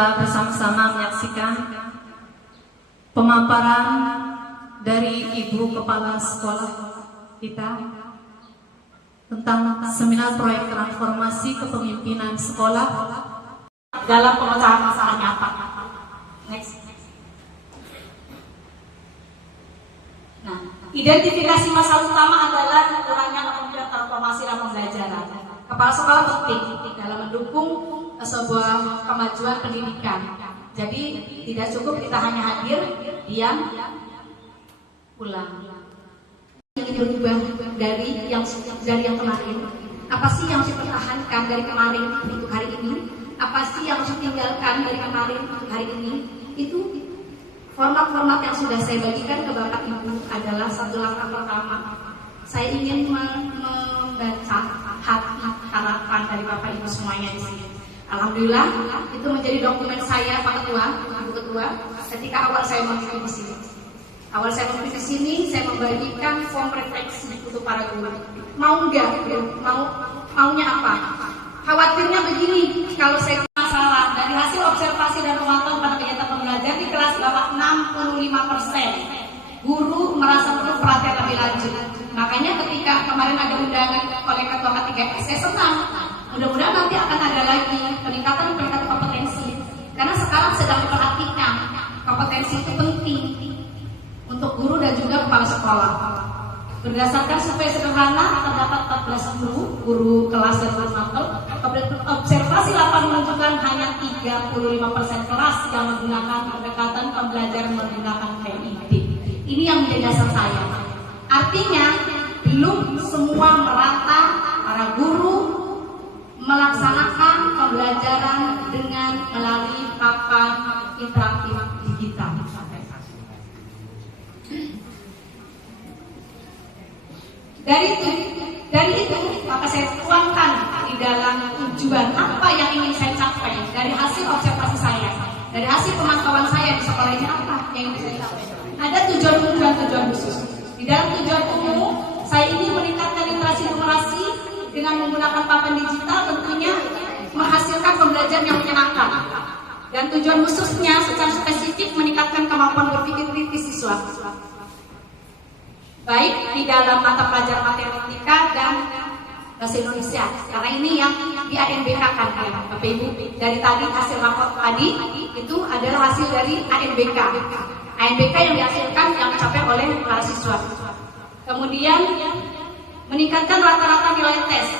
sudah bersama-sama menyaksikan pemaparan dari Ibu Kepala Sekolah kita tentang seminar proyek transformasi kepemimpinan sekolah dalam pemecahan masalah nyata. Next. Nah, identifikasi masalah utama adalah kurangnya kepemimpinan transformasi dalam pembelajaran. Kepala sekolah penting dalam mendukung sebuah kemajuan pendidikan. Jadi tidak cukup kita hanya hadir, diam, pulang. Yang berubah dari yang kemarin. Apa sih yang harus dipertahankan dari kemarin untuk hari ini? Apa sih yang harus ditinggalkan dari kemarin untuk hari ini? Itu format-format yang sudah saya bagikan ke Bapak Ibu adalah satu langkah pertama. Saya ingin membaca hati harapan dari Bapak Ibu semuanya di sini. Alhamdulillah itu menjadi dokumen saya, Pak Ketua, Ibu Ketua, ketika awal saya memimpin di sini. Awal saya memimpin di sini, saya membagikan form refleksi untuk para guru. Mau nggak? Maunya apa? Khawatirnya begini, kalau saya masalah dari hasil observasi dan pemantauan pada kegiatan pembelajaran di kelas bawah 65%, guru merasa perlu perhatian lebih lanjut. Makanya ketika kemarin ada undangan oleh Ketua K3S, saya senang. Mudah-mudahan nanti akan ada lagi peningkatan kompetensi. Karena sekarang sedang diperhatikan, kompetensi itu penting untuk guru dan juga kepala sekolah. Berdasarkan survei sederhana, terdapat 14 guru kelas dan guru mapel. Observasi lapangan menunjukkan hanya 35% kelas yang menggunakan pendekatan pembelajaran menggunakan PID. Ini yang menjadi dasar saya. Artinya, belum semua merata para guru melaksanakan pembelajaran dengan melalui papan interaktif digital. Dari itu maka saya tuangkan di dalam tujuan apa yang ingin saya capai dari hasil observasi saya, dari hasil pemantauan saya di sekolah ini apa yang ingin saya capai. Ada tujuan umum dan tujuan khusus. Di dalam tujuan umum saya ingin meningkatkan literasi numerasi dengan menggunakan papan digital, tentunya menghasilkan pembelajaran yang menyenangkan. Dan tujuan khususnya secara spesifik meningkatkan kemampuan berpikir kritis siswa, baik di dalam mata pelajaran matematika dan bahasa Indonesia. Karena ini yang di ANBK kan ya, Bapak Ibu. Dari tadi hasil rapor tadi itu adalah hasil dari ANBK. ANBK yang dihasilkan yang dicapai oleh para siswa. Kemudian meningkatkan rata-rata nilai tes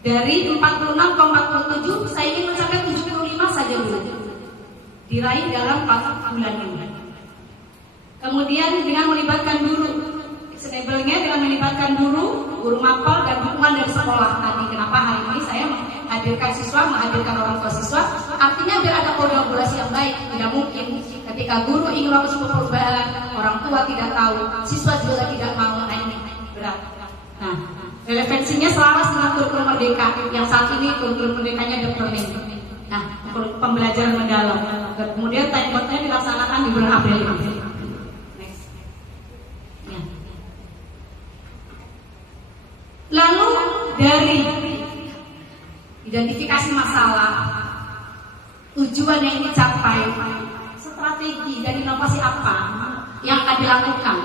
dari 46,47 saya ingin mencapai 75 saja dulu, diraih dalam 4 bulan ini. Kemudian dengan melibatkan guru, enabling-nya dengan melibatkan guru mapel dan dukungan dari sekolah. Tadi kenapa hari ini saya menghadirkan siswa, menghadirkan orang tua siswa, artinya biar ada kolaborasi yang baik. Tidak mungkin ketika guru ingin melakukan perubahan, orang tua tidak tahu, siswa juga tidak mau, ini berat. Nah, relevansinya selaras dengan kurikulum merdeka yang saat ini kurikulum merdekanya Dr. Ning. Nah, pembelajaran mendalam. Kemudian time board-nya dilaksanakan di bulan April. Next. Ya. Lalu dari identifikasi masalah, tujuan yang dicapai, strategi dan inovasi apa yang akan dilakukan.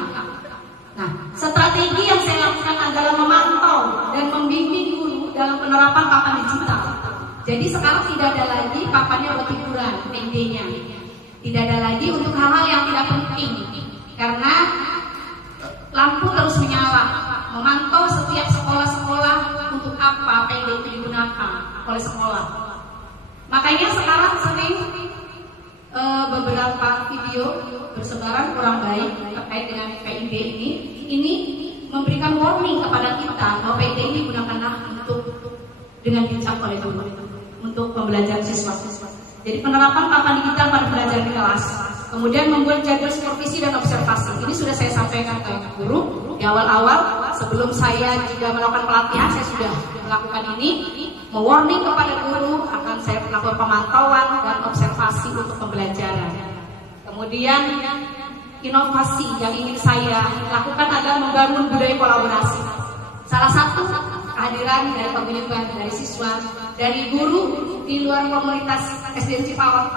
Nah, strategi yang saya lakukan adalah memantau dan membimbing guru dalam penerapan papan digital. Jadi sekarang tidak ada lagi papannya buat hiburan, PD-nya. Tidak ada lagi untuk hal-hal yang tidak penting. Karena lampu terus menyala. Memantau setiap sekolah-sekolah untuk apa PD itu digunakan oleh sekolah. Makanya sekarang sering beberapa video bersebaran kurang baik terkait dengan PID ini memberikan warning kepada kita bahwa PID ini digunakanlah untuk dengan bijak oleh guru untuk pembelajaran siswa. Jadi penerapan papan digital pada pembelajaran di kelas, kemudian membuat jadwal supervisi dan observasi. Ini sudah saya sampaikan ke guru di awal-awal sebelum saya juga melakukan pelatihan. Saya sudah melakukan ini, mewarning kepada guru akan saya melakukan pemantauan dan observasi untuk pembelajaran. Kemudian inovasi yang ingin saya lakukan adalah membangun budaya kolaborasi. Salah satu kehadiran dari paguyuban, dari siswa, dari guru di luar komunitas SDN Cipawat,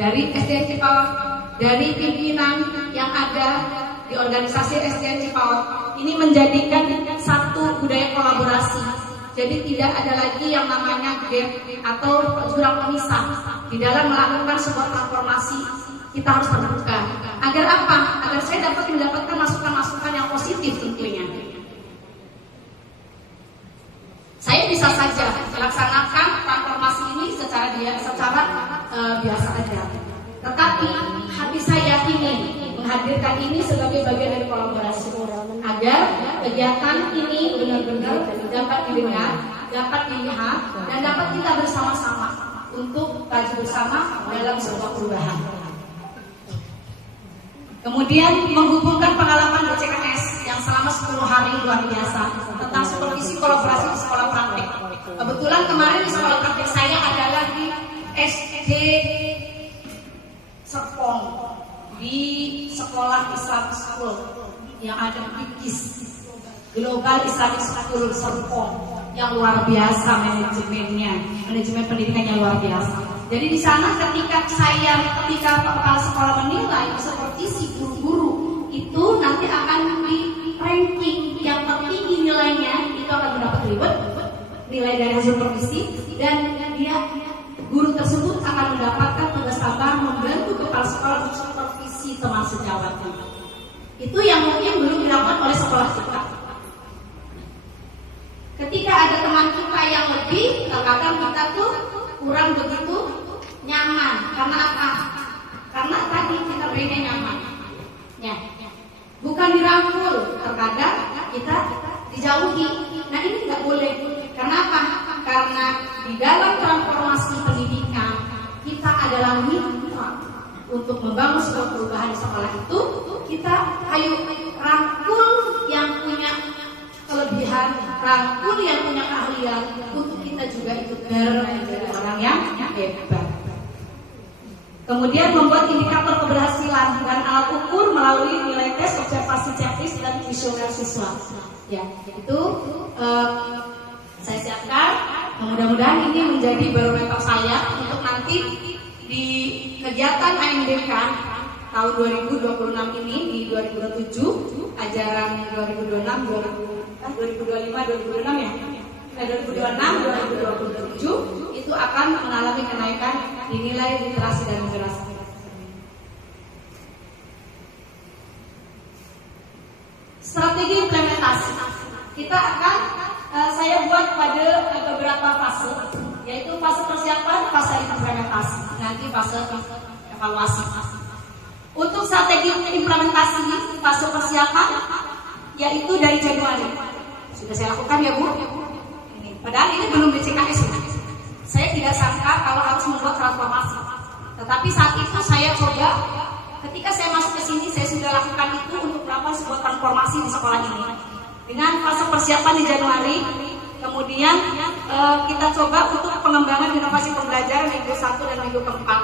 dari SDN Cipawat, dari pimpinan yang ada di organisasi SDN Cipawat. Ini menjadikan satu budaya kolaborasi. Jadi tidak ada lagi yang namanya gap atau jurang pemisah di dalam melakukan sebuah transformasi. Kita harus terbuka. Agar apa? Agar saya dapat mendapatkan masukan-masukan yang positif tentunya. Saya bisa saja melaksanakan transformasi ini secara biasa saja. Tetapi hati saya ingin menghadirkan ini sebagai bagian dari kolaborasi agar kegiatan ini benar-benar dapat didengar, dapat dilihat, dan dapat kita bersama-sama untuk maju bersama dalam sebuah perubahan. Kemudian menghubungkan pengalaman BCKS yang selama 10 hari luar biasa tentang supervisi kolaborasi di sekolah praktik. Kebetulan kemarin di sekolah praktik saya adalah di SD Serpong, di sekolah Islamic School yang ada di KIS, Global Islamic School Serpong, yang luar biasa manajemen pendidikannya luar biasa. Jadi di sana ketika kepala sekolah menilai supervisi guru-guru itu nanti akan di ranking yang tertinggi nilainya itu akan mendapat reward nilai dari hasil supervisi, dan guru tersebut akan mendapatkan tugas tambahan membantu kepala sekolah untuk supervisi teman sejawatnya. Itu yang mungkin belum dilakukan oleh sekolah kita. Ketika ada teman kita yang lebih, terkadang kita tuh kurang begitu nyaman. Karena apa? Karena tadi kita pengen nyaman. Ya. Bukan dirangkul, terkadang kita dijauhi. Nah ini tidak boleh. Karena apa? Karena di dalam transformasi pendidikan kita adalah mitra untuk membangun sebuah perubahan di sekolah itu. Kita ayo rangkul yang punya kelebihan, rangkul yang punya keahlian untuk kita juga ikut menjadi orang yang hebat. Kemudian membuat indikator keberhasilan dan alat ukur melalui nilai tes, observasi, checklist, dan kuesioner siswa. Ya, itu saya siapkan. Mudah-mudahan ini menjadi barometer saya untuk nanti di kegiatan AMDK tahun 2026 ini di 2027 ajaran 2025 2026 ya. 2026 2027 itu akan mengalami kenaikan di nilai literasi dan numerasi. Strategi implementasi kita akan saya buat pada beberapa fase, yaitu fase persiapan, fase implementasi, nanti fase evaluasi. Untuk strategi implementasi fase persiapan yaitu dari Januari sudah saya lakukan ya Bu. Padahal ini belum BCKS. Saya tidak sangka kalau harus membuat transformasi. Tetapi saat itu saya coba, ketika saya masuk ke sini saya sudah lakukan itu untuk melakukan sebuah transformasi di sekolah ini. Dengan fase persiapan di Januari, kemudian kita coba untuk pengembangan inovasi pembelajaran minggu 1 dan minggu keempat.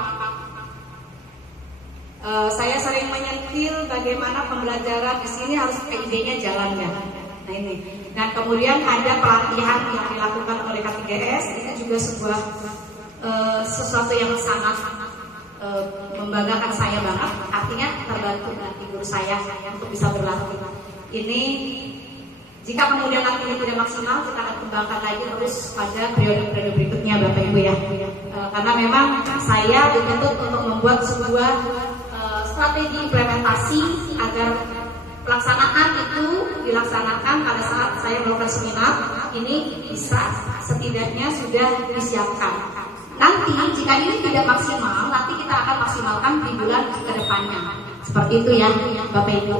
Saya sering menyentil bagaimana pembelajaran di sini harus PID-nya jalan ya. Nah ini. Dan kemudian ada pelatihan yang dilakukan oleh K3S, itu juga sebuah sesuatu yang sangat membanggakan saya banget. Artinya terbantu nanti guru saya untuk bisa berlatih. Ini jika kemudian nanti ini tidak maksimal, kita akan kembangkan lagi terus pada periode-periode berikutnya Bapak Ibu ya. Karena memang saya dituntut untuk membuat sebuah strategi implementasi agar pelaksanaan itu dilaksanakan pada saat saya melakukan seminar ini bisa setidaknya sudah disiapkan. Nanti jika ini tidak maksimal, nanti kita akan maksimalkan di bulan kedepannya. Seperti itu ya Bapak Ibu.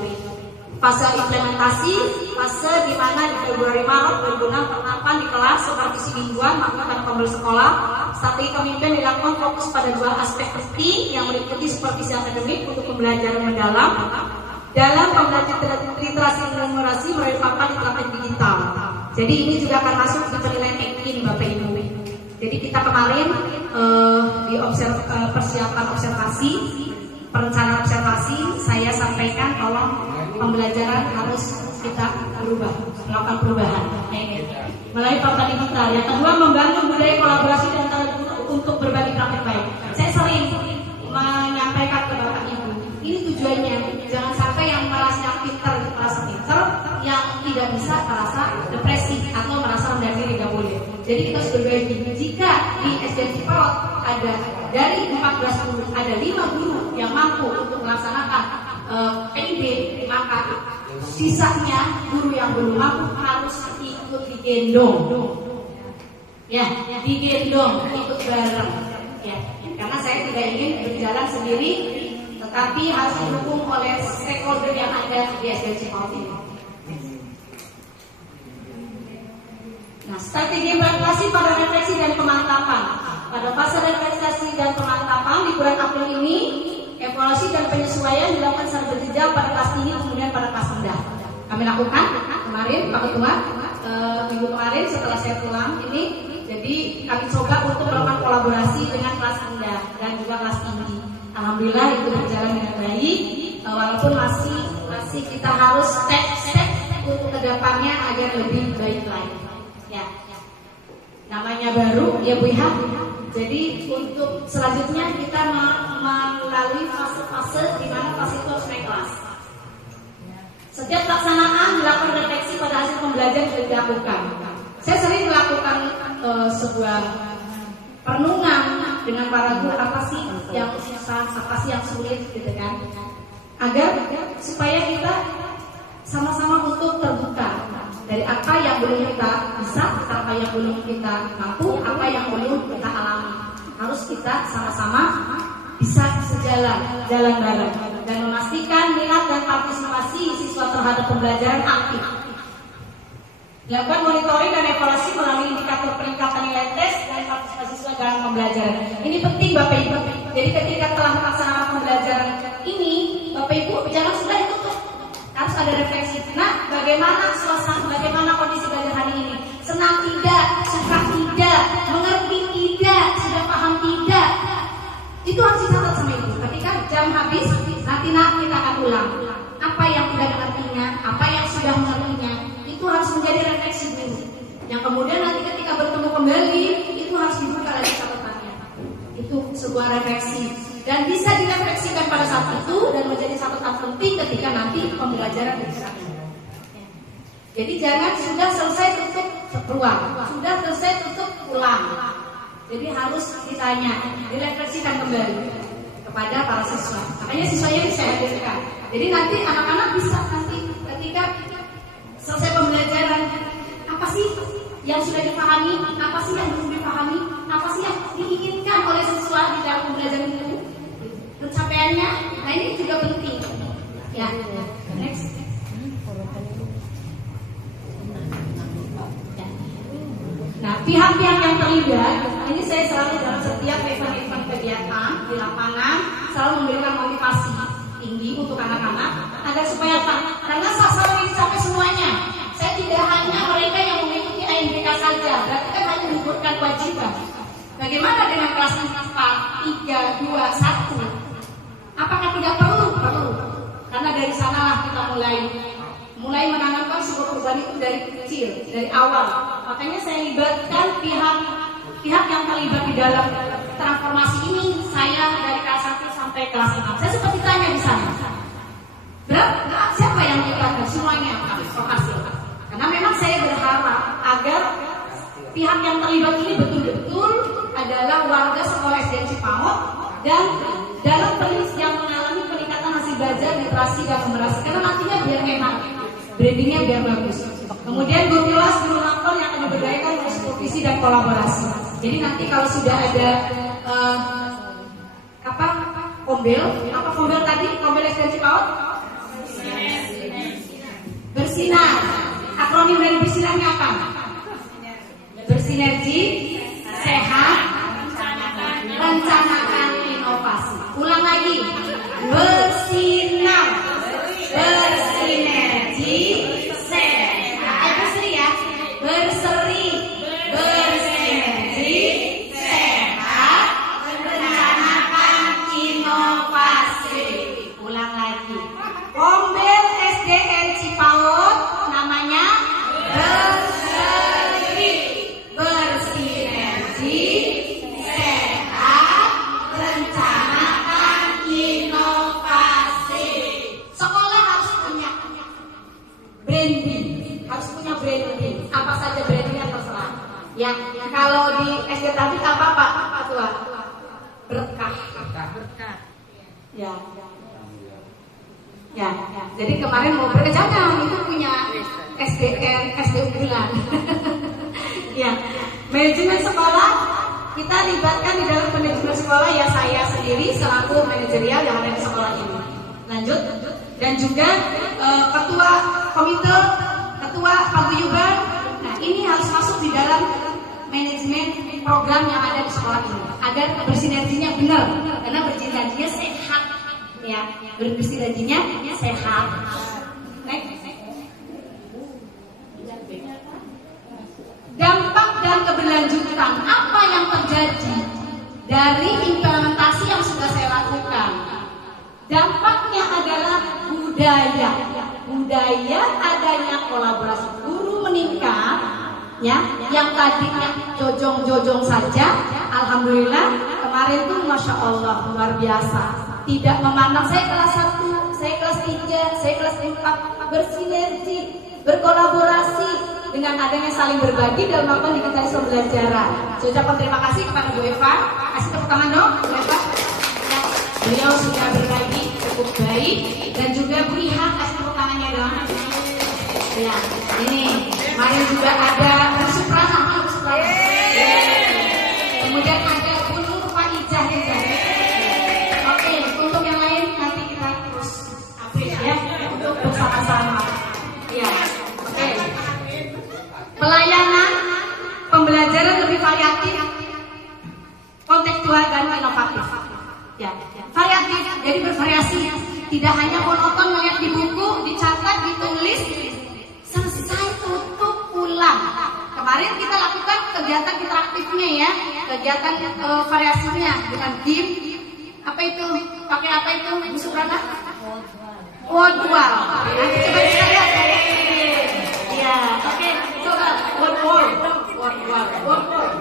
Fase implementasi, fase di mana di Februari Maret 2006 penerapan di kelas supervisi mingguan melakukan kembali sekolah. Strategi kepemimpinan dilakukan fokus pada dua aspek penting yang meliputi supervisi akademik untuk pembelajaran mendalam dalam pembelajaran literasi dan numerasi melalui papan literasi digital. Jadi ini juga akan masuk di penilaian EKI nih Bapak Ibu. Jadi kita kemarin di persiapan observasi, perencanaan observasi, saya sampaikan bahwa pembelajaran harus kita berubah. melakukan perubahan. Melalui papan digital. Yang kedua, membangun budaya kolaborasi dan untuk berbagi praktik baik. Saya sering menyampaikan ke Bapak Ibu, ini tujuannya jangan sampai yang merasa pintar yang tidak bisa merasa depresi atau merasa rendah diri, tidak boleh. Jadi kita harus berbagi. Jika di SDN Cipaut ada dari 14 guru, ada 5 guru yang mampu untuk melaksanakan PIB, maka sisanya guru yang belum mampu harus ikut digendong. Ya, digendong, ikut bareng. Ya, karena saya tidak ingin berjalan sendiri, tetapi harus didukung oleh stakeholder yang ada di SDN Cipaut ini. Nah, strategi implementasi pada refleksi dan pemantapan. Pada fase refleksi dan pemantapan di bulan April ini, evaluasi dan penyesuaian dilakukan secara berjenjang pada kelas tinggi kemudian pada kelas rendah. Kami lakukan kemarin, Pak Ketua, minggu kemarin setelah saya pulang ini, jadi kami coba untuk melakukan kolaborasi dengan kelas rendah dan juga kelas tinggi. Alhamdulillah itu berjalan dengan baik, walaupun masih kita harus step untuk kedepannya agar lebih baik lagi. Ya, namanya baru ya Bu Iha. Jadi untuk selanjutnya kita melalui fase-fase di mana fase itu harus naik kelas. Setiap pelaksanaan dilakukan refleksi pada hasil pembelajaran yang dilakukan. Saya sering melakukan sebuah perenungan dengan para guru, apa sih yang susah, apa sih yang sulit gitu kan, agar supaya kita sama-sama untuk terbuka dari apa yang belum kita bisa, apa yang belum kita mampu, apa yang belum kita alami. Harus kita sama-sama bisa sejalan bareng dan memastikan minat dan partisipasi siswa terhadap pembelajaran aktif. Dilakukan monitoring dan evaluasi melalui indikator peningkatan nilai tes dan partisipasi siswa dalam pembelajaran. Ini penting Bapak Ibu. Jadi ketika telah melaksanakan pembelajaran ini, Bapak Ibu jangan sudah ditutup. Harus ada refleksi. Nah, bagaimana suasana, bagaimana kondisi belajar hari ini? Senang tidak, suka tidak, mengerti tidak, sudah paham tidak. Itu harus dicatat sama Ibu. Ketika jam habis, nanti kita akan ulang. Apa yang tidak mengertinya, apa yang sudah mengertinya, itu harus menjadi refleksi dulu. Yang kemudian nanti ketika bertemu kembali, itu harus dibuka lagi catatannya. Itu sebuah refleksi. Dan bisa direfleksikan pada saat itu dan menjadi catatan penting ketika nanti pembelajaran dilakukan. Jadi jangan sudah selesai tutup ruang, sudah selesai tutup pulang. Jadi harus ditanya, direfleksikan kembali kepada para siswa. Makanya siswanya bisa hadirkan. Jadi nanti anak-anak bisa nanti ketika selesai pembelajaran, apa sih yang sudah dipahami, apa sih yang belum dipahami, apa sih yang diinginkan oleh siswa di dalam pembelajaran itu, pencapaiannya. Nah ini juga penting. Ya, next. Nah, pihak-pihak yang terlibat, ini saya selalu dalam setiap event-event kegiatan di lapangan selalu memberikan motivasi tinggi untuk anak-anak agar supaya karena sasaran dicapai semuanya. Saya tidak hanya mereka yang mengikuti AMBK saja, berarti kan hanya mengukurkan kewajiban. Bagaimana dengan kelas 4, 3, 2, 1? Apakah tidak perlu? Perlu. Karena dari sanalah kita mulai menanamkan sebuah perubahan itu dari kecil, dari awal. Makanya saya libatkan pihak yang terlibat di dalam transformasi ini. Saya dari kelas 1 sampai kelas 6. Saya sempat ditanya di sana. Siapa yang melibatkan? Semuanya hasil. Karena memang saya berharap agar pihak yang terlibat ini betul-betul adalah warga sekolah SDN Cipaut dan dalam yang mengalami peningkatan hasil belajar, literasi dan numerasi. Karena nantinya biar hemat, brandingnya biar bagus. Kemudian guru kelas, guru nonton yang akan diberdayakan untuk supervisi dan kolaborasi. Jadi nanti kalau sudah ada kombel tadi, kombel SDN Cipaut bersinar. Akronim dari bersinarnya apa? Bersinergi, sehat, rencanakan inovasi. Ulang lagi. Bersinar, bersinergi, sehat. Berseri ya. Berseri, bersinergi, sehat, rencanakan inovasi. Ulang lagi. Kombel SDN Cipaut namanya Ya. Ya, jadi kemarin mau jangan itu punya SDN, SD unggulan. Ya, manajemen sekolah kita libatkan di dalam manajemen sekolah ya saya sendiri selaku manajerial yang ada di sekolah ini. Lanjut, dan juga ketua komite, ketua paguyuban. Nah, ini harus masuk di dalam manajemen program yang ada di sekolah ini agar bersinerginya benar, karena bersinerginya sehat. Ya, bersinerginya sehat. Next. Dampak dan keberlanjutan apa yang terjadi dari implementasi yang sudah saya lakukan? Dampaknya adalah budaya adanya kolaborasi guru meningkat, ya. Yang tadinya jojong-jojong saja, alhamdulillah kemarin tuh masya Allah luar biasa. Tidak memandang saya kelas 1, saya kelas 3, saya kelas 4, bersinergi, berkolaborasi dengan adanya saling berbagi dalam melakukan digitalisasi pembelajaran. Saya ucapkan terima kasih kepada Bu Eva. Kasih tepuk tangan dong, Bu Eva. Ya, beliau sudah berbagi cukup baik dan juga Bu Iha, kasih tepuk tangannya dong. Ya, ini kemarin juga ada Bu Suprana, kemudian ada Bu Nur Faizah juga. Oke, untuk yang lain nanti kita terus update ya untuk bersama-sama. Ya, oke. Pelayanan pembelajaran lebih variatif, kontekstual dan inovatif. Ya, variatif, jadi bervariasi. Tidak hanya monoton melihat di buku, dicatat, ditulis, selesai tutup pulang. Kemarin kita lakukan kegiatan interaktifnya ya, kegiatan variasinya dengan game. Apa itu? Pakai apa itu? Bu Suprana? Wordwall. Nanti coba kita lihat. Ya, oke. Coba wordwall.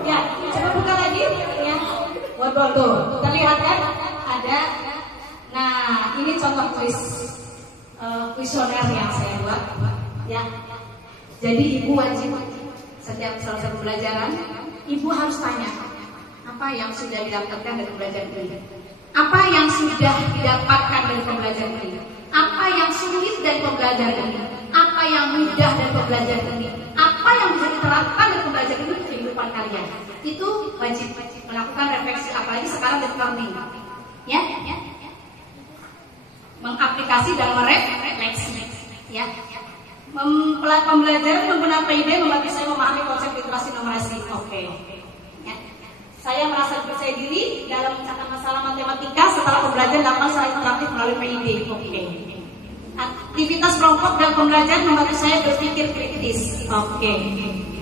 Ya, coba buka lagi ya. Wordwall tuh. Kita lihat kan ada. Nah, ini contoh kuesioner yang saya buat. Ya. Jadi ibu wajib setiap selesai pembelajaran, ibu harus tanya apa yang sudah didapatkan dari pembelajaran ini. Apa yang sudah didapatkan dari pembelajaran ini? Apa yang sulit dari pembelajaran ini? Apa yang mudah dari pembelajaran ini? Apa yang bisa diterapkan dari pembelajaran ini di kehidupan kalian? Itu wajib melakukan refleksi, apalagi sekarang di learning. Ya, mengaplikasi dan merefleksi. Ya, pembelajaran menggunakan PID membantu saya memahami konsep literasi numerasi. Oke. Saya merasa percaya diri dalam mencatat masalah matematika setelah pembelajaran dilakukan secara interaktif melalui PID. Oke. Aktivitas kelompok dan pembelajaran membantu saya berpikir kritis. Oke.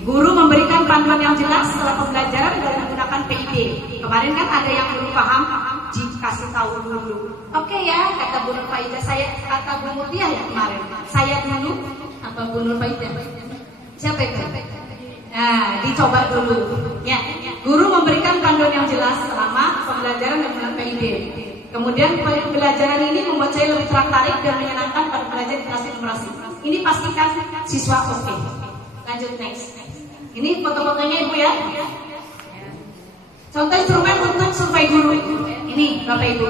Guru memberikan panduan yang jelas setelah pembelajaran dengan menggunakan PID. Kemarin kan ada yang belum paham, dikasih tahu dulu. Oke ya, kata Bu Nur Faizah, saya kata Bu Mutia ya kemarin. Saya dulu apa Bu Nur Faizah? Siapa itu? Nah, dicoba dulu. Ya, guru memberikan panduan yang jelas selama pembelajaran dengan PID. Kemudian pembelajaran ini membuat saya lebih tertarik dan menyenangkan pada pelajaran literasi numerasi. Ini pastikan siswa oke. Lanjut next. Ini foto-fotonya Ibu ya. Contoh instrumen untuk survei guru. Ini Bapak Ibu.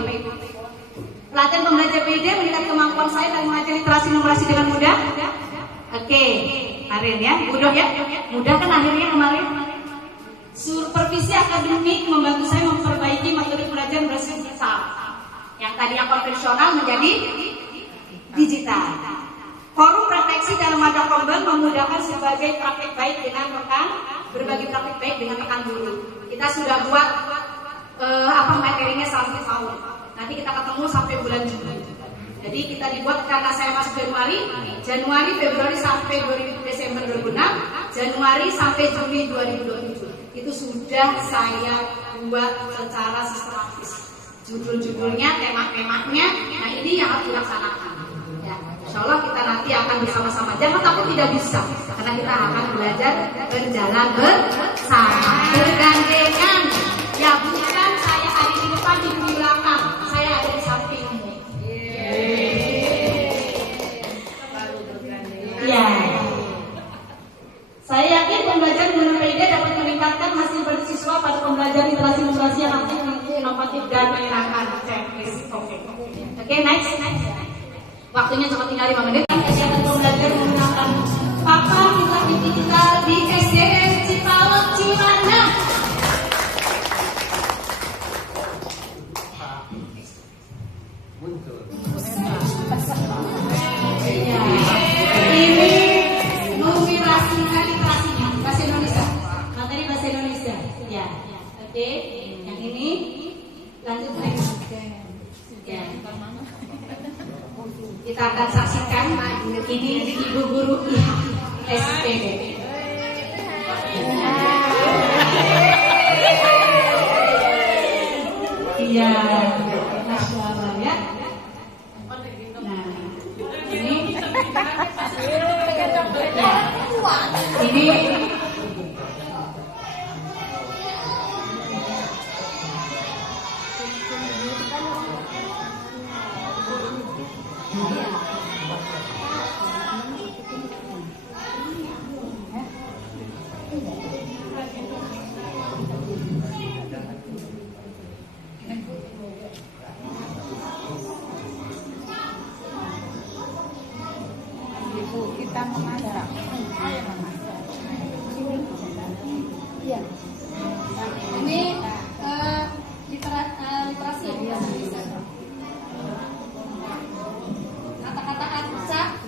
Pelatihan pembelajaran PID meningkat kemampuan saya dalam mengajar literasi numerasi dengan mudah. Oke, kemarin ya, mudah ya, mudah kan akhirnya kemarin. Supervisi akademik membantu saya memperbaiki metode pembelajaran berbasis digital. Yang tadinya konvensional menjadi digital. Forum refleksi dalam wadah kombel memudahkan sebagai praktik baik dengan rekan, berbagi praktik baik dengan rekan guru. Kita sudah buat materinya sampai tahun. Nanti kita ketemu sampai bulan Juni. Jadi kita dibuat karena saya masuk Januari, Februari sampai Desember 2006, Januari sampai Juni 2027. Itu sudah saya buat secara sistematis. Judul-judulnya, tema-temanya, nah ini yang harus dilaksanakan. Ya, insya Allah kita nanti akan bersama-sama. Jangan takut tidak bisa, karena kita akan belajar berjalan bersama, bergandengan. Ya bukan saya ada di depan di belakang, saya ada di sampingmu. Ya, saya yakin pembelajaran menggunakan PID dapat meningkatkan hasil bersiswa pada pembelajaran literasi numerasi yang aktif, inovatif dan menyenangkan. Oke. next. Waktunya cuma tinggal 5 menit. Kegiatan pembelajaran menggunakan papan interaktif digital di SDN Cipawat Ciwandan. Ini numerasi literasinya bahasa Indonesia. Materi bahasa Indonesia. Ya. Oke. Yang ini lanjut lagi. Ya. Kita akan saksikan ini Ibu Guru SPD. Iya, Masya Allah ya. Nah, ini kita memasak. Iya. Ini literasi ya bahasa Indonesia.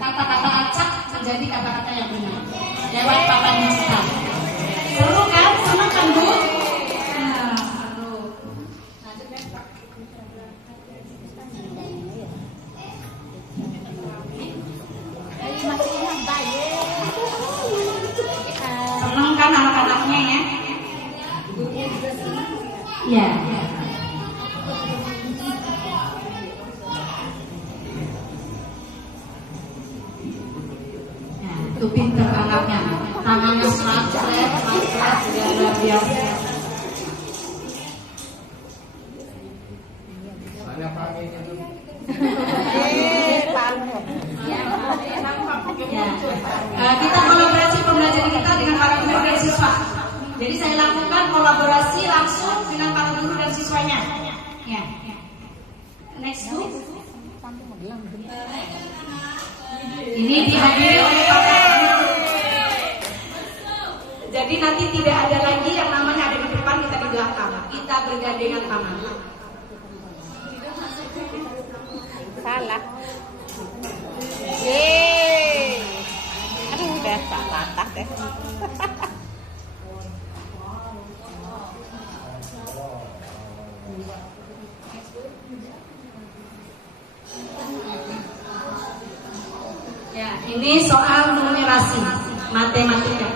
Kata-kata acak menjadi kata-kata yang benar lewat papan digital. Seru kan? Senang kan Bu? Nah, seru. Lanjut ya. Senang kan anak-anaknya ya? Iya. Itu pinter anaknya, tangannya seret, luar biasa. Kita kolaborasi pembelajaran kita dengan para guru dan siswa. Jadi saya lakukan kolaborasi langsung dengan para guru dan siswanya. Ya. Next Bu. Ini dihadiri oleh para guru. Jadi nanti tidak ada lagi yang namanya ada di depan, kita di belakang. Kita bergandengan tangan. Salah. Yeay. Aduh, udah patah deh. Ya, ini soal numerasi matematika.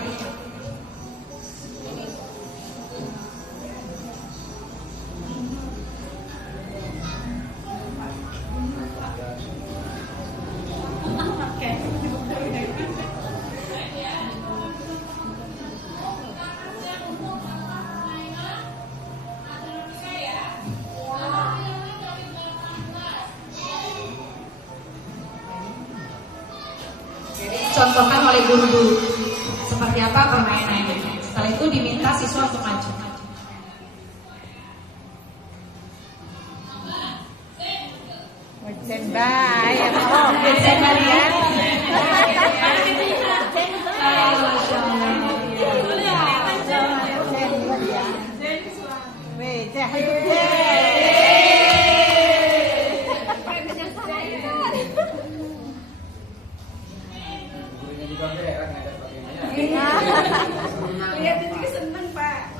Contohkan oleh guru-guru seperti apa permainannya. Setelah itu diminta siswa untuk maju. Standby ya. Oh, standby ya. Lihat itu seneng Pak.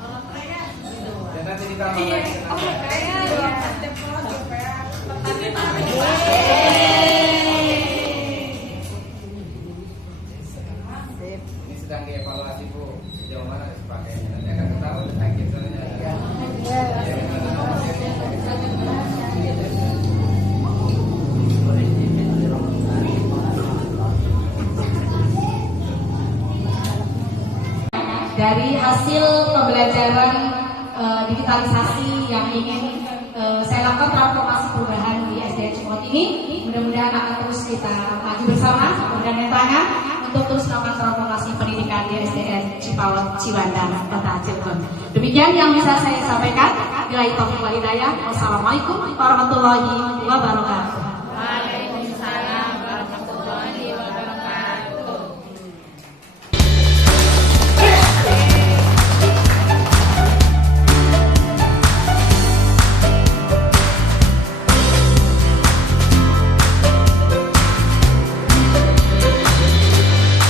Nanti ditambah. Ini sedang dievaluasi Bu, sejauh mana pakainya. Nanti akan ketahuan tentang kitanya. Dari hasil pembelajaran digitalisasi yang ingin saya lakukan transformasi perubahan di SDN Cipawat ini, mudah-mudahan akan terus kita maju bersama, bergandeng tangan untuk terus melakukan transformasi pendidikan di SDN Cipawat Ciwandan, Kota Cirebon. Demikian yang bisa saya sampaikan. Bila itu wal hidayah. Wassalamualaikum warahmatullahi wabarakatuh.